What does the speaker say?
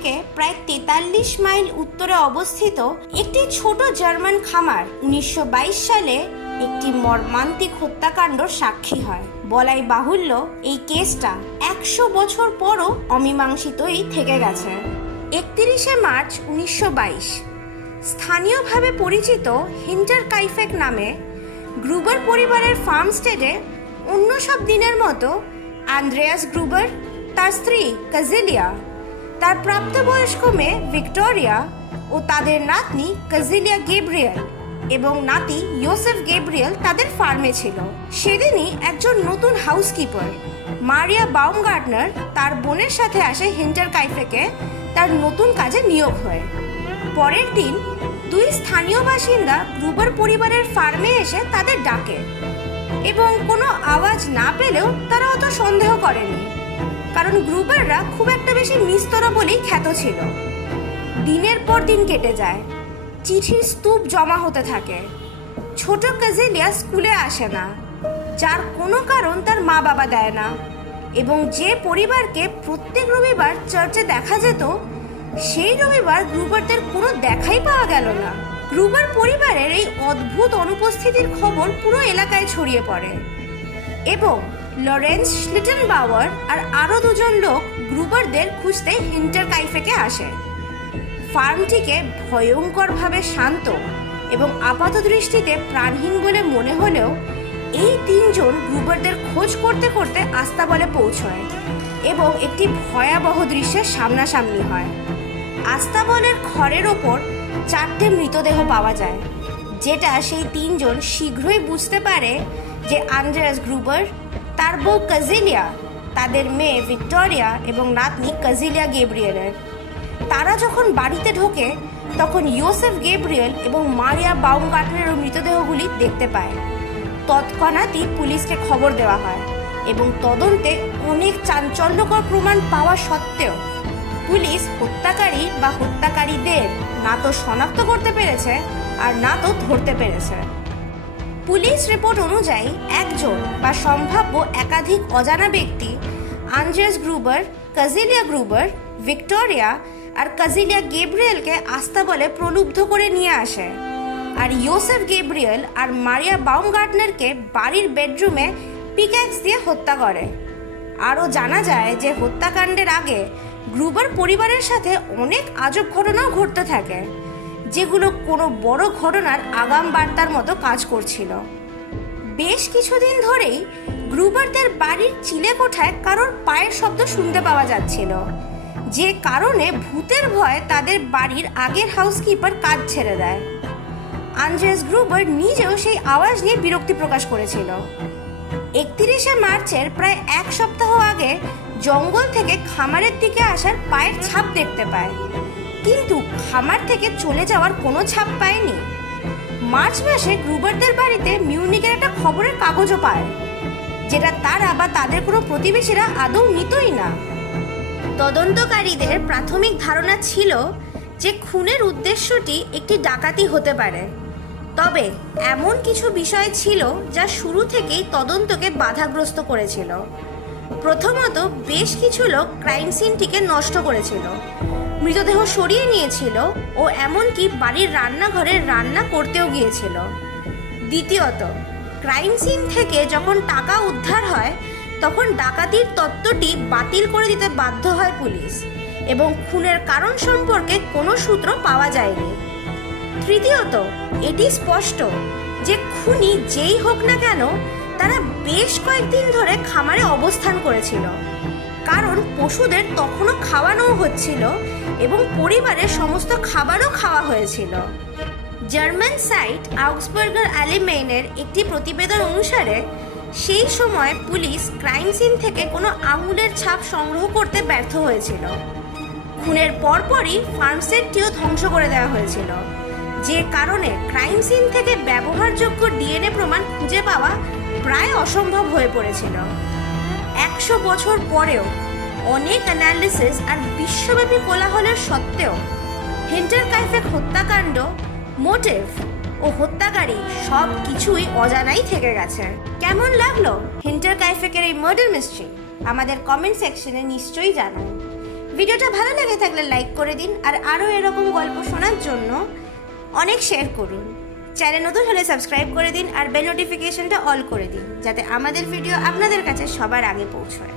থেকে প্রায় 43 মাইল উত্তরে অবস্থিত একটি ছোট জার্মান খামার 1922 সালে একটি মর্মান্তিক হত্যাকাণ্ডর সাক্ষী হয়। বলাই বাহুল্য, এই কেসটা 100 বছর পরও অমীমাংসিতই থেকে গেছে। 31শে মার্চ 1922 স্থানীয়ভাবে পরিচিত হিন্টারকাইফেক নামে গ্রুবার পরিবারের ফার্মস্টেডে অন্য সব দিনের মতো আন্দ্রেয়াস গ্রুবার, তার স্ত্রী কাজিলিয়া, তার প্রাপ্তবয়স্ক মেয়ে ভিক্টোরিয়া ও তাদের নাতনি কাজিলিয়া গেব্রিয়েল এবং নাতি ইয়োসেফ গেব্রিয়েল তাদের ফার্মে ছিল। সেদিনই একজন নতুন হাউসকিপার মারিয়া বাউমগার্টনার তার বোনের সাথে আসে হিন্টারকাইফেকে তার নতুন কাজে নিয়োগ হয়। পরের দিন দুই স্থানীয় বাসিন্দা গ্রুবার পরিবারের ফার্মে এসে তাদের ডাকে এবং কোনো আওয়াজ না পেলেও তারা অত সন্দেহ করেনি, কারণ গ্রুবাররা খুব একটা বেশি মিস্তরা বলেই খ্যাত ছিল। দিনের পর দিন কেটে যায়, চিঠির স্তূপ জমা হতে থাকে। ছোট কাজিলিয়া স্কুলে আসে না, যার কোনো কারণ তার মা বাবা দেয় না, এবং যে পরিবারকে প্রত্যেক রবিবার চার্চে দেখা যেত সেই রবিবার গ্রুবারদের কোনো দেখাই পাওয়া গেল না। গ্রুবার পরিবারের এই অদ্ভুত অনুপস্থিতির খবর পুরো এলাকায় ছড়িয়ে পড়ে এবং লরেন্স শ্লিটেনবাউয়ার আর আরও দুজন লোক গ্রুবারদের খুঁজতে হিন্টারকাইফেকে আসে। ফার্মটিকে ভয়ঙ্করভাবে শান্ত এবং আপাত দৃষ্টিতে প্রাণহীন বলে মনে হলেও এই তিনজন গ্রুবারদের খোঁজ করতে করতে আস্তাবলে পৌঁছয় এবং একটি ভয়াবহ দৃশ্যের সামনাসামনি হয়। আস্তাবলের খড়ের ওপর 4টে মৃতদেহ পাওয়া যায়, যেটা সেই তিনজন শীঘ্রই বুঝতে পারে যে আন্দ্রেয়াস গ্রুবার, তার বউ কাজিলিয়া, তাদের মেয়ে ভিক্টোরিয়া এবং নাতনি কাজিলিয়া গেব্রিয়েলের। তারা যখন বাড়িতে ঢোকে তখন ইয়োসেফ গেব্রিয়েল এবং মারিয়া বাউমগার্টনারের মৃতদেহগুলি দেখতে পায়। তৎক্ষণাৎই পুলিশকে খবর দেওয়া হয় এবং তদন্তে অনেক চাঞ্চল্যকর প্রমাণ পাওয়া সত্ত্বেও পুলিশ হত্যাকারী বা হত্যাকারীদের না তো শনাক্ত করতে পেরেছে আর না তো ধরতে পেরেছে। পুলিশ রিপোর্ট অনুযায়ী একজন বা সম্ভাব্য একাধিক অজানা ব্যক্তি আন্দ্রেয়াস গ্রুবার, কাজিলিয়া গ্রুবার, ভিক্টোরিয়া আর কাজিলিয়া গেব্রিয়েলকে আস্তাবলে প্রলুব্ধ করে নিয়ে আসে আর ইয়োসেফ গেব্রিয়েল আর মারিয়া বাউমগার্টনারকে বাড়ির বেডরুমে পিক্যাক্স দিয়ে হত্যা করে। আরও জানা যায় যে হত্যাকাণ্ডের আগে গ্রুবার পরিবারের সাথে অনেক আজব ঘটনাও ঘটতে থাকে, যেগুলো কোনো বড় ঘটনার আগাম বার্তার মতো কাজ করছিল। বেশ কিছুদিন ধরেই গ্রুবারদের বাড়ির চিলেকোঠায় কারোর পায়ের শব্দ শুনতে পাওয়া যাচ্ছিল, যে কারণে ভূতের ভয়ে তাদের বাড়ির আগের হাউসকিপার কাজ ছেড়ে দেয়। আন্দ্রেয়াস গ্রুবার নিজেও সেই আওয়াজ নিয়ে বিরক্তি প্রকাশ করেছিল। 31শে মার্চের প্রায় এক সপ্তাহ আগে জঙ্গল থেকে খামারের দিকে আসার পায়ের ছাপ দেখতে পায়, কিন্তু খামার থেকে চলে যাওয়ার কোনো ছাপ পায়নি। মার্চ মাসে গ্রুবারদের বাড়িতে মিউনিকের একটা খবরের কাগজও পায়, যেটা তারা বা তাদের কোনো প্রতিবেশীরা আদৌ নিতই না। তদন্তকারীদের প্রাথমিক ধারণা ছিল যে খুনের উদ্দেশ্যটি একটি ডাকাতি হতে পারে, তবে এমন কিছু বিষয় ছিল যা শুরু থেকেই তদন্তকে বাধাগ্রস্ত করেছিল। প্রথমত, বেশ কিছু লোক ক্রাইম সিনটিকে নষ্ট করেছিল, মৃতদেহ সরিয়ে নিয়েছিল ও এমনকি বাড়ির রান্নাঘরে রান্না করতেও গিয়েছিল। দ্বিতীয়ত, ক্রাইম সিন থেকে যখন টাকা উদ্ধার হয় তখন ডাকাতির তত্ত্বটি বাতিল করে দিতে বাধ্য হয় পুলিশ এবং খুনের কারণ সম্পর্কে কোনো সূত্র পাওয়া যায়নি। তৃতীয়ত, এটি স্পষ্ট যে খুনি যেই হোক না কেন তারা বেশ কয়েকদিন ধরে খামারে অবস্থান করেছিল, কারণ পশুদের তখনও খাওয়ানোও হচ্ছিল এবং পরিবারের সমস্ত খাবারও খাওয়া হয়েছিল। জার্মান সাইট আউগসবার্গার অ্যালিমেইনের একটি প্রতিবেদন অনুসারে সেই সময় পুলিশ ক্রাইম সিন থেকে কোনো আঙুলের ছাপ সংগ্রহ করতে ব্যর্থ হয়েছিল। খুনের পরপরই ফার্মস্টেডটিও ধ্বংস করে দেওয়া হয়েছিল, যে কারণে ক্রাইম সিন থেকে ব্যবহারযোগ্য ডিএনএ প্রমাণ খুঁজে পাওয়া প্রায় অসম্ভব হয়ে পড়েছিল। 100 বছর পরেও অনেক অ্যানালিসিস আর বিশ্বব্যাপী কোলাহলের সত্ত্বেও হিন্টারকাইফেক হত্যাকাণ্ড, মোটিভ ও হত্যাকারী সব কিছুই অজানাই থেকে গেছে। কেমন লাগলো হিন্টারকাইফেকের এই মার্ডার মিস্ট্রি? আমাদের কমেন্ট সেকশনে নিশ্চয়ই জানান। ভিডিওটা ভালো লেগে থাকলে লাইক করে দিন, আর আরও এরকম গল্প শোনার জন্য অনেক শেয়ার করুন। চ্যানেল নতুন হলে সাবস্ক্রাইব করে দিন আর বেল নোটিফিকেশনটা অল করে দিন, যাতে আমাদের ভিডিও আপনাদের কাছে সবার আগে পৌঁছয়।